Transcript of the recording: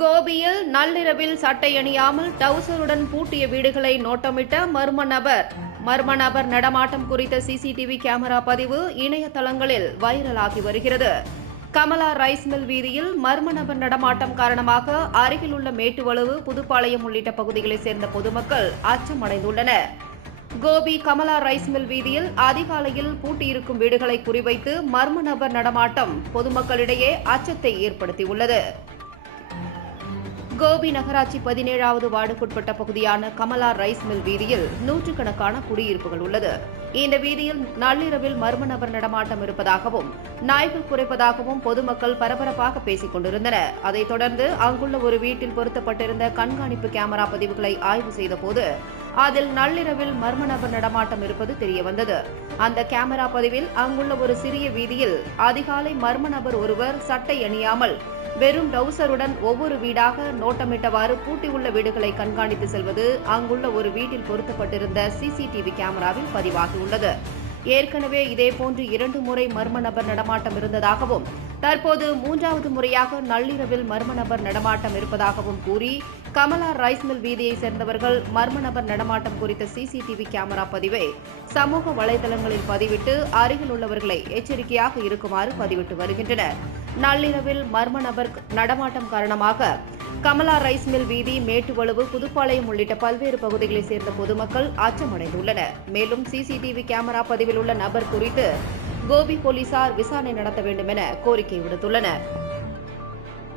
கோபியில் நள்ளிரவில் சட்டை அணியாமல் டவுசருடன் பூட்டிய வீடுகளை நோட்டமிட்ட மர்ம நபர் நடமாட்டம் குறித்த சிசிடிவி கேமரா பதிவு இணையதளங்களில் வைரலாகி வருகிறது. கமலா ரைஸ் மில் வீதியில் மர்ம நபர் நடமாட்டம் காரணமாக அருகில் உள்ள மேட்டுவளவு, புதுப்பாளையம் உள்ளிட்ட பகுதிகளைச் சேர்ந்த பொதுமக்கள் அச்சமடைந்துள்ளனர். கோபி கமலா ரைஸ் மில் வீதியில் அதிகாலையில் பூட்டியிருக்கும் வீடுகளை குறிவைத்து மர்ம நபர் நடமாட்டம் பொதுமக்களிடையே அச்சத்தை ஏற்படுத்தியுள்ளது. கோபி நகராட்சி 17வது வார்டுக்குட்பட்ட பகுதியான கமலா ரைஸ் மில் வீதியில் நூற்றுக்கணக்கான குடியிருப்புகள் உள்ளது. இந்த வீதியில் நள்ளிரவில் மர்ம நபர் நடமாட்டம் இருப்பதாகவும், நாய்கள் குறைப்பதாகவும் பொதுமக்கள் பரபரப்பாக பேசிக் கொண்டிருந்தனர். அதைத் தொடர்ந்து அங்குள்ள ஒரு வீட்டில் பொருத்தப்பட்டிருந்த கண்காணிப்பு கேமரா பதிவுகளை ஆய்வு செய்தபோது அதில் நள்ளிரவில் மர்ம நபர் நடமாட்டம் இருப்பது தெரியவந்தது. அந்த கேமரா பதிவில் அங்குள்ள ஒரு சிறிய வீதியில் அதிகாலை மர்ம நபர் ஒருவர் சட்டை அணியாமல் வெறும் டவுசருடன் ஒவ்வொரு வீடாக நோட்டமிட்டவாறு பூட்டியுள்ள வீடுகளை கண்காணித்து செல்வது அங்குள்ள ஒரு வீட்டில் பொருத்தப்பட்டிருந்த சிசிடிவி கேமராவில் பதிவாகியுள்ளது. ஏற்கனவே இதேபோன்று 2 முறை மர்ம நபர் நடமாட்டம் இருந்ததாகவும், தற்போது 3வது முறையாக நள்ளிரவில் மர்ம நபர் நடமாட்டம் இருப்பதாகவும் கூறி கமலா ரைஸ் மில் வீதியை சேர்ந்தவர்கள் மர்ம நபர் நடமாட்டம் குறித்த சிசிடிவி கேமரா பதிவை சமூக வலைதளங்களில் பதிவிட்டு அருகில் உள்ளவர்களை எச்சரிக்கையாக இருக்குமாறு பதிவிட்டு வருகின்றனர். நள்ளிரவில் மர்ம நபர் நடமாட்டம் காரணமாக கமலா ரைஸ் மில் வீதி, மேட்டுவளவு, புதுப்பாளையம் உள்ளிட்ட பல்வேறு பகுதிகளைச் சேர்ந்த பொதுமக்கள் அச்சமடைந்துள்ளனர். மேலும் சிசிடிவி கேமரா பதிவில் உள்ள நபர் குறித்து கோபி போலீசார் விசாரணை நடத்த வேண்டும் என கோரிக்கை விடுத்துள்ளனர்.